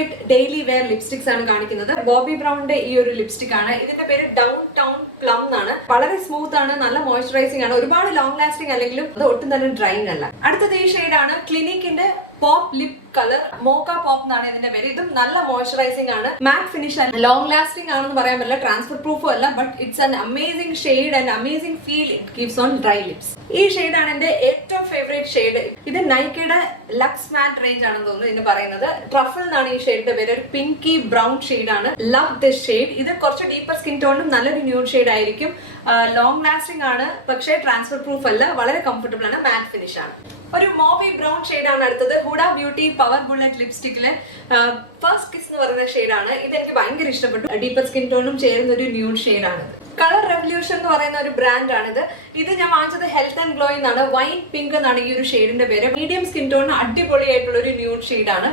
Favourite daily wear lipsticks ആണ് കാണിക്കുന്നത്. ബോബി ബ്രൗണിന്റെ ഈ ഒരു ലിപ്സ്റ്റിക് ആണ്. ഇതിന്റെ പേര് ഡൗൺ ടൗൺ പ്ലം എന്നാണ്. വളരെ സ്മൂത്ത് ആണ്, നല്ല മോയ്സ്ചറൈസിംഗ് ആണ്, ഒരുപാട് ലോങ് ലാസ്റ്റിംഗ് അല്ലെങ്കിലും അത് ഒട്ടും തന്നെ ഡ്രൈയിങ് അല്ല. അടുത്തത് ഈ ഷെയ്ഡാണ് ക്ലിനിക്കിന്റെ പോപ്പ് ലിപ് കളർ. മോക്ക പോപ്പ് എന്നാണ് ഇതിന്റെ പേര്. ഇതും നല്ല മോയ്സ്ചറൈസിംഗ് ആണ്, മാറ്റ് ഫിനിഷ് ആണ്, ലോങ് ലാസ്റ്റിംഗ് ആണെന്ന് പറയാൻ പറ്റില്ല, ട്രാൻസ്ഫർ പ്രൂഫും അല്ല, but it's an amazing shade and amazing feel it gives on dry lips. ഈ ഷെയ്ഡാണ് എന്റെ ഏറ്റവും ഫേവറേറ്റ് ഷെയ്ഡ്. ഇത് നൈക്കയുടെ ലക്സ് മാറ്റ് റേഞ്ച് ആണെന്ന് തോന്നുന്നു ഇതിന് പറയുന്നത്. ട്രഫിൾ എന്നാണ് ഈ ഷെയ്ഡിന്റെ പേര്. ഒരു പിങ്കി ബ്രൗൺ ഷെയ്ഡ് ആണ്. Love this shade. ഇത് കുറച്ച് ഡീപ്പർ സ്കിൻ ടോണിലും നല്ലൊരു ന്യൂഡ് ഷെയ്ഡ് ആയിരിക്കും. ലോങ് ലാസ്റ്റിംഗ് ആണ്, പക്ഷേ ട്രാൻസ്ഫർ പ്രൂഫ് അല്ല, വളരെ കംഫർട്ടബിൾ ആണ്, മാറ്റ് ഫിനിഷ് ആണ്. ഒരു മോവി ബ്രൗൺ ഷെയ്ഡാണ് അടുത്തത്. ഹുഡ ബ്യൂട്ടി പവർ ബുള്ളറ്റ് ലിപ്സ്റ്റിക്കില് ഫസ്റ്റ് കിസ് എന്ന് പറയുന്ന ഷെയ്ഡാണ്. ഇത് എനിക്ക് ഭയങ്കര ഇഷ്ടപ്പെട്ടു. ഡീപ്പർ സ്കിൻ ടോണും ചേരുന്ന ഒരു ന്യൂഡ് ഷെയ്ഡാണ്. കളർ റെവല്യൂഷൻ എന്ന് പറയുന്ന ഒരു ബ്രാൻഡ് ആണിത്. ഇത് ഞാൻ വാങ്ങിച്ചത് ഹെൽത്ത് ആൻഡ് ഗ്ലോ എന്നാണ്. വൈൻ പിങ്ക് എന്നാണ് ഈ ഒരു ഷെയ്ഡിന്റെ പേര്. മീഡിയം സ്കിൻ ടോണിന് അടിപൊളിയായിട്ടുള്ള ഒരു ന്യൂഡ് ഷെയ്ഡാണ്.